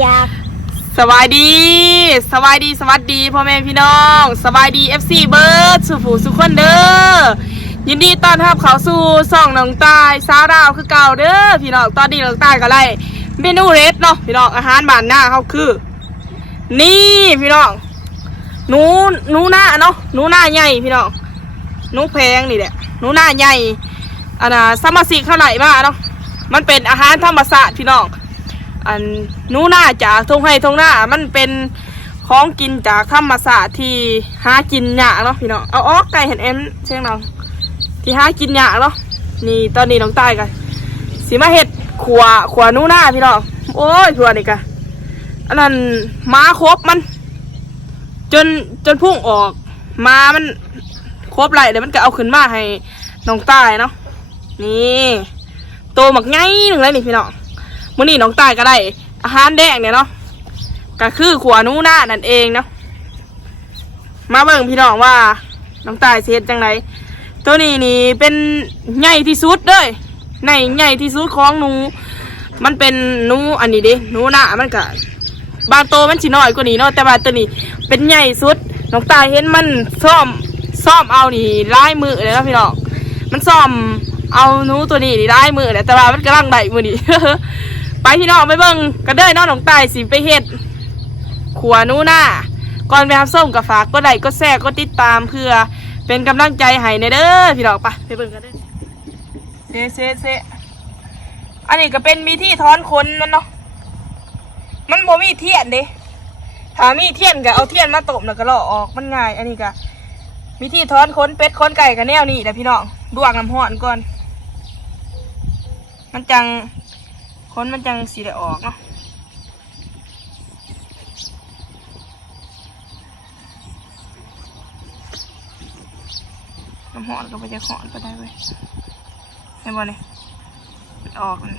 อยากสวัสดีสวัสดีสวัสดีพ่อแม่พี่น้องสวัสดี FC เบิร์ดสุผูสุขคนเด้อยินดีต้อนรับเขาสู่ส่องหนองตายสาวดาวคือเก่าเด้อพี่น้องตอนนี้หนองตายก็ไล่เมนูเรสเนาะพี่น้องอาหารบ้านหน้าเขาคือ นี่พี่น้องหนูหนูหน้าเนาะหนูหน้าใหญ่พี่น้องหนูแพงนี่แหละหนูหน้าใหญ่อันน่ะสมาชิกเท่าไหร่มาเนาะมันเป็นอาหารธรรมศาสตร์พี่น้อง อันนูหน้าจากทงไห้ทงหน้ามันเป็นของกินจากธรรมศาสตร์ที่หากินยากเนาะพี่น้องเอาออกไก่เห็นเอ็นเชียงน้องที่หากินยากเนาะนี่ตอนนี้น้องตายกันสีมาเห็ดขวขวนูหน้าพี่น้องโอ้ยขวนี่กะอันนั้นม้าครบมัน จนจนพุ่งออกม้ามันครบไหลเดี๋ยวมันก็เอาขึ้นมาให้น้องตายเนาะนี่โตหมักไงหนึ่งเลยนี่พี่น้อง มื่อนี้น้องตายก็ได้ อาหารแดงเนี่ยเนาะก็คือขวานูหน้านั่นเองเนาะมาเบิ่งพี่น้องว่าน้องตายเสียจังไรตัวนี้นี่เป็นใหญ่ที่สุดเลยในใหญ่ที่สุดของหนู มันเป็นหนูอันนี้ดิหนูหน้ามันก็บางโตวมันสิน้อยกว่านี้เนาะแต่ว่าตัวนี้เป็นใหญ่สุดน้องตายเห็นมันซ่อมซ่อมเอานี่ลายมือเลยนาะพี่น้องมันซ่อมเอาหนูตัวนี้นี่ลายมือเลยแต่ว่ามันกำลังได้มือนี่ พี่น้องไปเบิ่งกันเด้อน้องหนองตายสิไปเฮ็ดขัวนูหน้าก่อนไปรับส้มกับฝากก็ไลค์ก็แชร์ก็ติดตามเพื่อเป็นกำลังใจให้ในเด้อพี่น้องไปไปเบิ่งกันเด้อเซเซเซอันนี้ก็เป็นมีที่ถอนขนมันเนาะมันบ่มีเทียนเด้ถ้ามีเทียนก็เอาเทียนมาตบแล้วก็ล่อออกมันง่าย อันนี้ก็มีที่ถอนขนเป็ดขนไก่กับแนวนี้แหละพี่น้องดวงน้ำห้อนก่อน มันจัง นมันจังสีได้ออกเนาะน้ำหอนก็ไปจะหอนก็ได้เว้ยเห็นบ่เนี่ยมันออกมัน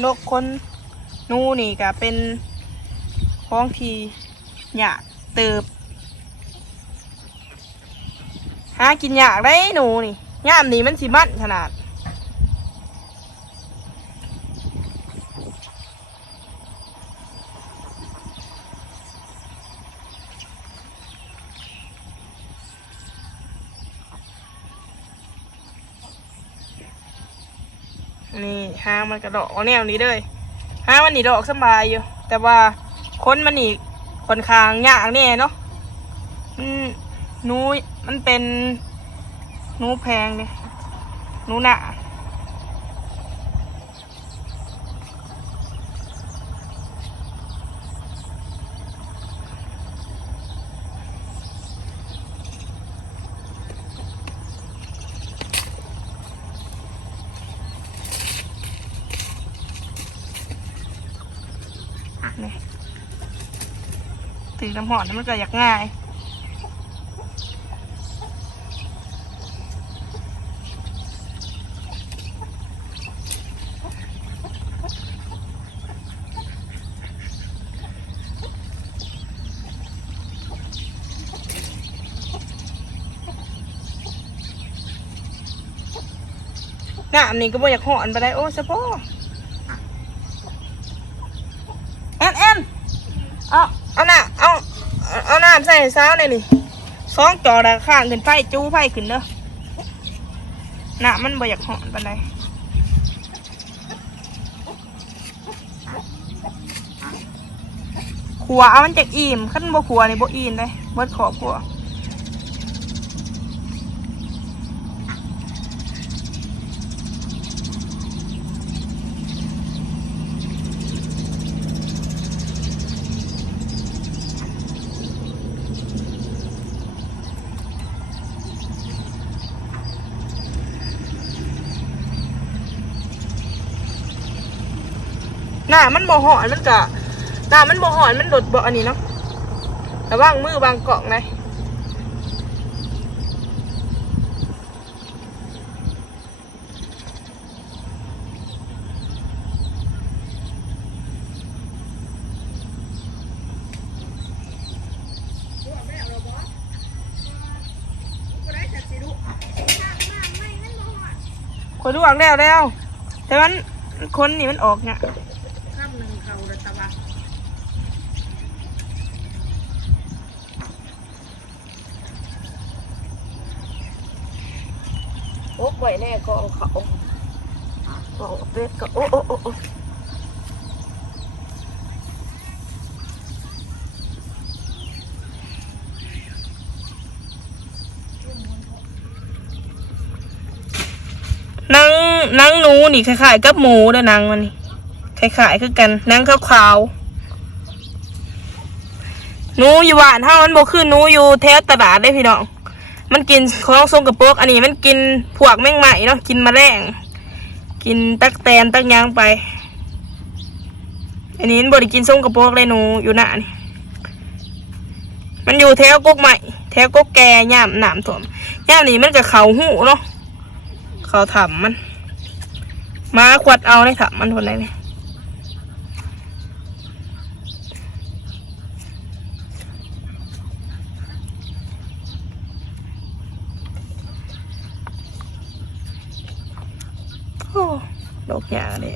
โรคคนนูนี่ก็เป็นของที่ยากเติบ หากินยากได้หนูนี่ยามนี้มันสิมันขนาดนี่หางมันกระดอกแนวนี้เลยหางมันหนีดอกสบายอยู่ แต่ว่าค้นมันหนีค่อนข้างยากแน่เนาะอืมหนู มันเป็นหนูแพงเลยหนูหนะนี่ถือน้ำหอมมันก็อยากง่าย น้ำนี่ก็บ่อยากหอนไปได้โอ้สะโพกแอนแอนเอาเอาหน้าเอาเอาเอาน้ำใส่ให้สาวหน่อยนี่สองจอดข้างขึ้นไฟจูไฟขึ้นเด้อน้ำมันบ่อยากหอนไปได้ขัวเอามันจากอิ่มขั้นบ่ขัวนี่บ่อิ่มเลยเบิดขอบขัว หน้ามันบ่หอยมันกะหน้ามันบ่หอยมันหดดบ่อันนี้เนาะแต่ว่างมือบางเกาะไงขนลวกแล้วแล้วแต่มันคนนี่มันออกเนี่ย โอ้ไหวแน่ก็เอาเขาบอกเป็ดก็โอ้โอ้โอ้โอ้นังนังหนูนี่คล้ายๆกับหมูเด้อนังมันนี่คล้ายๆคือกันนังขาวๆหนูอยู่บ้านเฮามันบ่คือหนูอยู่แถวตลาดเด้พี่น้อง มันกินของทรงกระโปกอันนี้มันกินพวกแมงไหม้เนาะกินแมลงกินตักแตนตักยางไป อันนี้บไดิกินส้มกระโปกเลยหนูอยู่หน้านี่มันอยู่แถวกกใหม่แถวกกแกย่ามหนามถมย่ามนี้มันกับเขาหูเนาะเขาถามมันมาขวดเอาในถามมันคนไหนเนี่ยโอ้ ดอกหญ้าเลย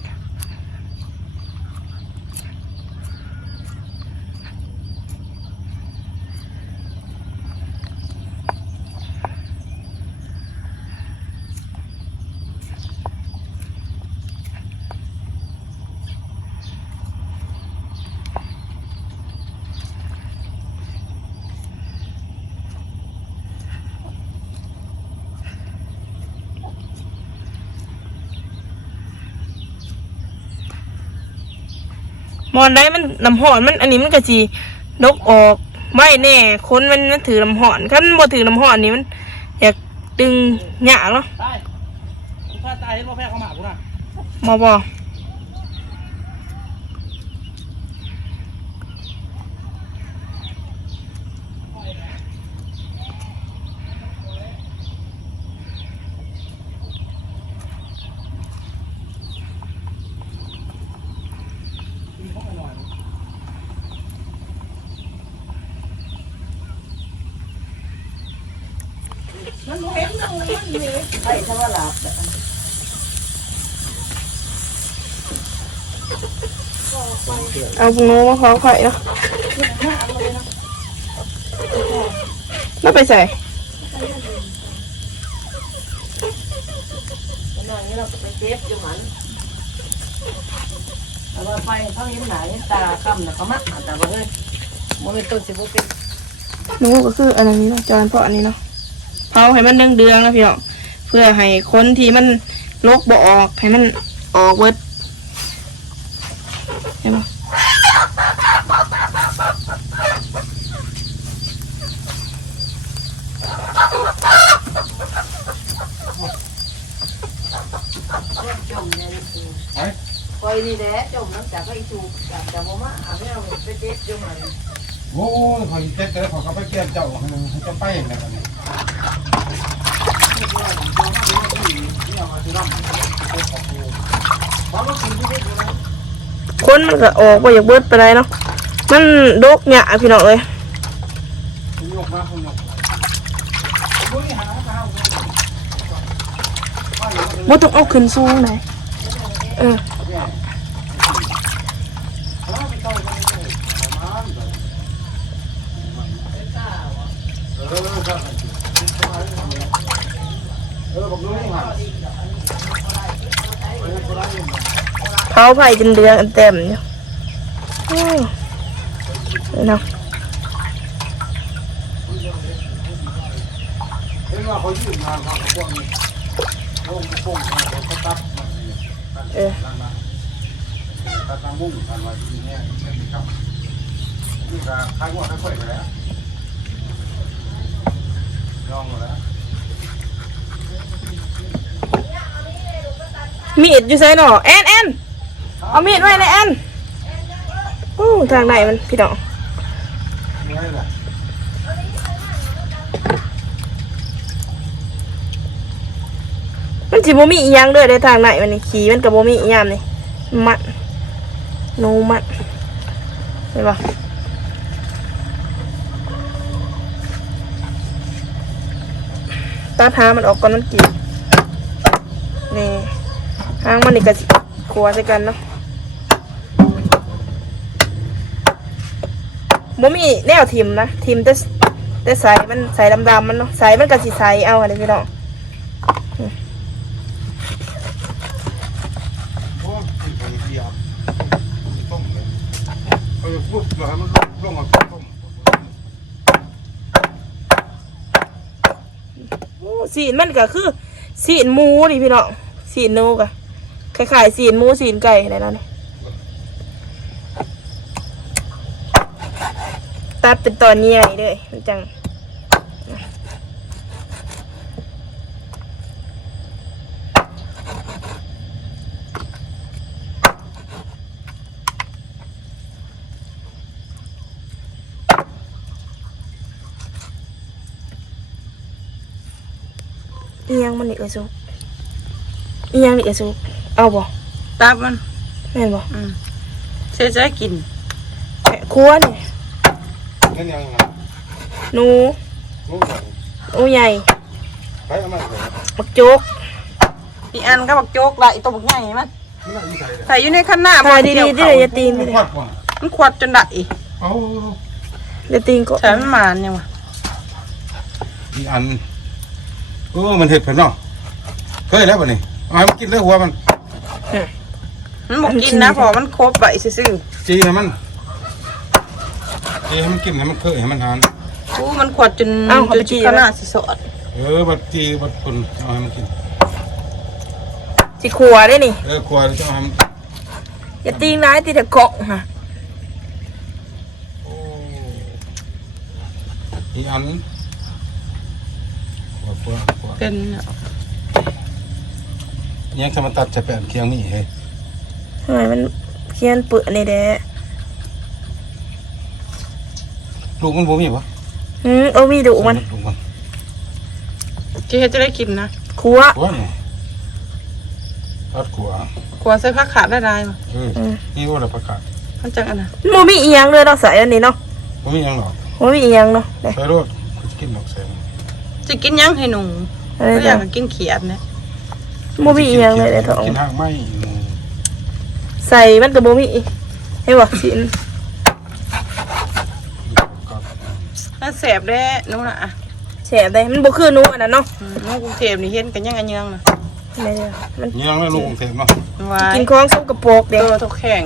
มอนได้มันน้ำหอนมันอันนี้มันก็จีนกออกไม่แน่คนมันมันถือน้ำหอนคันบ่ถือน้ำหอนนี่มัน อยากดึงหยาเนาะตายถ้าตายเห็นว่าแพ้เขาหมากูน่ะมาบอ มีเขาไปหน่อย ไอ้ถ้าว่าหลับ เอาปุงโนมาขอไข่เนาะแล้วไปใส่นอนนี่เราไปเจ็บอยู่มันแต่ว่าไปเขาเห็นหนาเห็นตาคำนะเขามักแต่ว่าเฮ้ยมันเป็นต้นสิบุเป็นหนูก็คืออันนี้เนาะจานเพราะอันนี้เนาะเผาให้มันเดืองเดืองๆนะพี่น้องเพื่อให้คนที่มันลกบ่ออกให้มันออกเวิด เห็นปะจมเนี่ยคอยนี่แหละจมน้ำจากไอ้จูจากจากว่ามาเอาไม่เอาไปเจ็บอยู่มันโอ้ยขอยเจ๊เจ๊ขอเขาไปเกี่ยวเจ้าให้มันให้เจ้าไปแล้วกันนี่ คนมันก็ออกบ่อยากเบิดไปไหนใดเนาะมันดกหยาพี่น้องเอ้ยยกมาคุณยกบ่ต้องเอาขึ้นสูงไหนเออเออครับเออผมรู้นี่ครับ เผาไผ่จนเดืองอันเต็มเนาะเห็นว่าเขายืมงานเขาพวกนี้โป่งโป่งเขาก็ตัดมันเออตัดทางมุ่งกันว่าทีนี้นี่ครับนี่ก็ข้างว่าค่อยๆไปแล้วลองมาแล้วมีดอยู่ไสเนาะแอนแอน เอามีดไว้เลยแอนโอ้ทางไหนมันพี่น้องนี่ไงล่ะมันสิบ่มีอีหยังเด้อในทางไหนมันนี่ขี่มันก็บ่มีอีหยังนี่มันโนมันเห็นปะตัดหามันออกก่อนมันกินนี่หางมันนี่ก็สิขัวใส่กันเนาะ บ่มีแนวทิมนะทิมแต่แต่ใสมันใสดำๆมันเนาะใสมันก็สิใสเอาอะไรพี่น้องโอ้ยไอ้เดียวต้มเลยเอาอย่างปุ๊บแล้วให้มันลงมาต้มโอ้สีนมันก็คือสีนหมูนี่พี่น้องสีนหนูก็คล้ายๆสีนหมูสีนไก่อะไรนั่นนี่ ตัดเป็นตอนใหญ่เลยมันจังอีหยังมันนี่เอซุกอีหยังนี่เอซุกเอาบ่ตับมันแม่นบ่เสียใจกินแกะครัวนี่ นั่นยังไงหนูรู้ไหมหนูใหญ่ใครเอามาใส่บักโจกอีอันก็บักโจกละอีตัวบักใหญ่มันไม่น่าอีใส่เลยใส่อยู่ในขั้นหน้าถ่ายดีๆดิอย่าตีนมัดินควัดก่อนมันขวดจนได้เอาอย่าตีนก็ใส่มันหมานยังวะอีอันเออมันเห็ดเผ็ดเนาะเคยแล้วป่ะนี่เอาให้มันกินเลยหัวมันมันบอกกินนะเพอมันครบใบซื่อจีให้มัน จีให้มันกินให้มันเคยให้มันทานๆกูมันขวดจนจนขนาดสิสอดเออบัดจีบัดคนเอาให้มันกินสิครัวได้นี่ เออควายจะเอาให้มันอย่าตีนร้ายตีแต่เกาะฮะโอ้อีอันขวดขวดขวดเป็นยังจะมาตัดจะแปนเคียงนี่เฮ้ยทำไมมันเขียนเปื้อนนี่แดะ ลูกมันบ่มีปะหืมเอามีดุมันลูกมันที่เฮ็ดจะได้กินนะครัวขวดนี่ตัดขวดขวดใส่ผักขาดได้ได้มั้ยเออนี่ว่าเราประกาศมันจังอันน่ะมันบ่มีอีหยังเลยเนาะใส่อันนี้เนาะบ่มีหยังหรอกบ่มีอีหยังเนาะได้ใส่รถกูจะกินดอกแสงจะกินยังให้หนูอะไรไม่อยาจ้ะกกินเขียดนะบ่มีอีหยังเลยได้ท้องกินหางไหมใส่มันก็บ่มีให้บ่สิน น่า แสบแด้หนู้นน่ะอะแฉบได้มันบ่คือหนูอันนั้นเนาะอืมหนูกรุงเทพนี่เห็นกันยังอันยังน่ะได้เด้อมันยังแล้วลูกกรุงเทพเนาะวาย กินของสกปรกเด้ตัวทุกแข่ง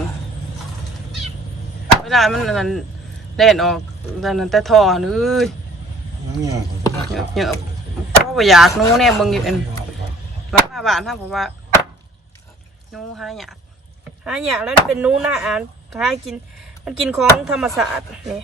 เวลามันอันนั้นเล่นออกอันนั้นแต่ทอนี่เอ้ยเนี่ยเหยอะเหยอะเพราะว่าอยากหนู้เนี่ยเบิ่งอยู่อันราคาบาทถ้าผมว่าหนู้หาอยากหาอย่างแล้วมันเป็นหนูหน้าอ่านหากิน มันกินของธรรมศาสตร์นี่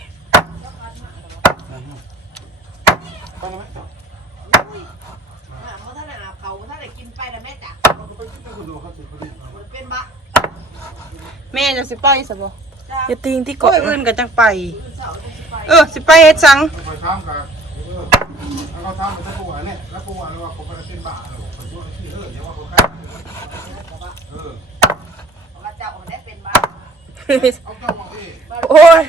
แม่จะสิไปสบ่อย่าตีงที่ก็เกาะอื่นก็จังไปเออสิไปเฮ็ดสังไปถามกับเออเขาถามกับผู้ว่าเนี่ยแล้วผู้ว่าว่าผมเป็นบ้าหรอผมว่าที่เออเดี๋ยวว่าเขาแค่เออเจ้าได้เป็นบ้าเอาเจ้ามาที่ โอ้ย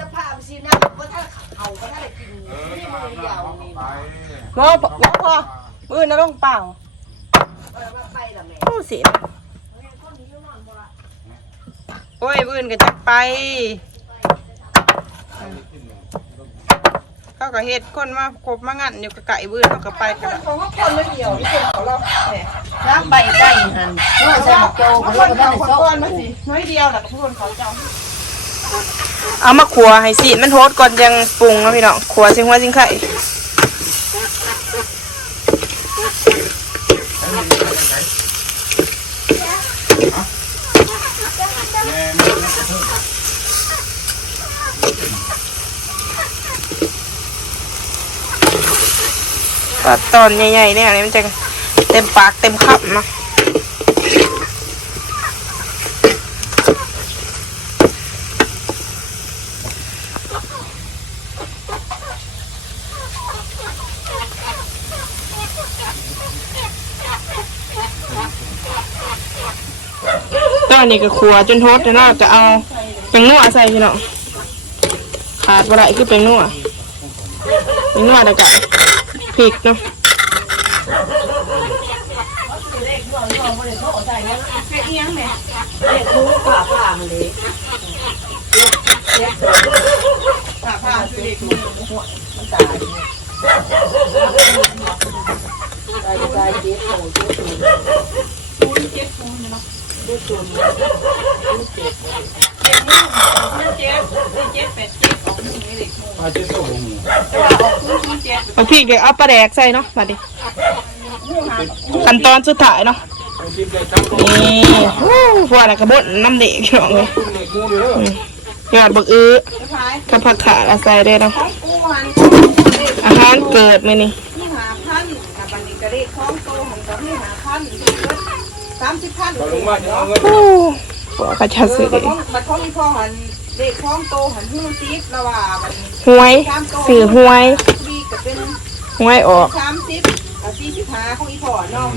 จะพาไปซีนะว่าถ้าเขาก็ถ้าได้กิน เออตาม หน้าเขาไปหมอหมอพออื่นนะต้องเปล่าโอ้สิโอ้ยอื่นก็จะไปเขาก็เฮ็ดคนมาครบมางันอยู่กับไก่บื้นเขาก็ไปกันของคนไม่เดียวนี่คนของเราน้ำใบไก่หันนู่นใส่หมกโจกแล้วก็ได้โซ่มาสิน้อยเดียวแหละทุกคนเขาจะ เอามาขัวให้สิมันโฮดก่อนยังปรุงนะพี่น้องขัวซิงหัวซิงไข่ตอนใหญ่ๆเนี่ยนี่มันจะเต็มปากเต็มคำเนาะ นี่ก็ขัวจนทดแล้วเนาะจะเอาเป็นนัวใส่พี่น้องขาดบ่ได้คือเป็นนัวเป็นนัวแล้วก็พริกเนาะเอียงเนี่ยเด็กรู้ว่าผ่ามันเลย ผ่าผ่าคือเด็ก มันตายตายตายเจ็บโอ้เจ็บโอ้ คูณเจ็ดคูณเนาะ เจ็บตัวมันเจ็บ เด็กมือมันเจ็ดเจ็ดแปดเจ็ดออกมือให้เด็กมือ อาเจ็ดตัวหมู แต่ว่าออกคูณคูณ เจ็ดเอาพริกเดี๋ยวเอาปลาแดกใส่เนาะมาดิขั้นตอนสุดท้ายเนาะเอาจิ้มได้จังตัวนี่โอ้พวกอะไรกระบดน้ำเด็กพี่น้องเลยตุ้มเลยกูเลยเด้อยอดบักอื้อสุดท้ายกับผักขาอาศัยได้เนาะของกูหันอาหารเกิดมื้อนี้นี่หาพันกับบันนี้กระเด็กของโตหันกับนี่หาพันสามสิบพันตอนลงมาจะเอาเงินโอ้พวกเขาจะเอซื้ออบัดของบัดของอีพ่อหันเด็กของโตหันหูซีดแล้วว่าบัดนี้หวยซื้อหวย ดีก็เป็นหวยออกสามสิบอะสี่สิบห้าของอีพ่อเนาะ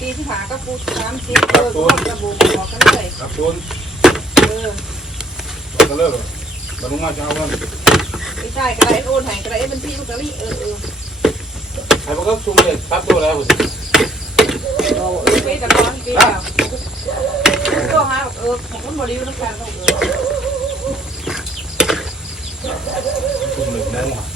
สี่สิบห้าก็กูสามสิบเออก็จะบุกบอกกันเลยรับโดนเออก็เลิกตอนลงมาจะเอาเงินไอ้ใช่กระไรโอนให้กระไรบัญชีลูกกระรี่เออเออใครบอกก็ชุ่มเลยครับตัวแล้วสิไปแต่ร้อนปีแล้วก็หาเออของมันบริวารการเขาเออชุ่มเลยได้หมดว่าให้เด็กขาดขาดคนตายเล็กนะเพราะว่า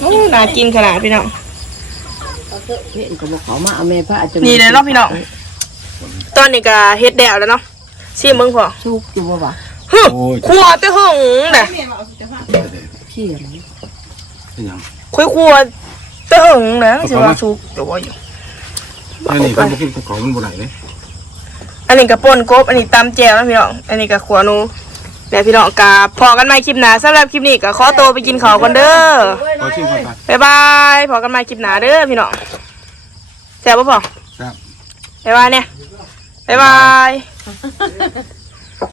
โอ้น่ากินขนาดพี่น้องเห็นก็บอกเขามาเอาแม่พระอาจารย์นี่เลยเนาะพี่น้องตอนนี้ก็เฮ็ดแดวแล้วเนาะชิมมึงพอชุกอยู่บ่วะฮึครัวแต่หึงน่ะเมียมาเอาสิจะพาเขี้ยนเป็นยังคุยครัวแต่หึงนะสิว่าสุกเดี๋ยวว่าอยู่อันนี้ก็มากินของมันบ่ไหนเลย อันนี้ก็ป่นกบ อันนี้ตำแจวนะพี่น้อง อันนี้ก็ขัวหนูเดี๋ยวพี่น้องกาพอกันใหม่คลิปหน้าสำหรับคลิปนี้ก็ขอตัวไปกินข้าวก่อนเด้อพอชิมก่อนไปบ๊ายบายพอกันใหม่คลิปหน้าเด้อพี่น้องแซ่บบ่พอครับบ๊ายบายเนี่ยบ๊ายบาย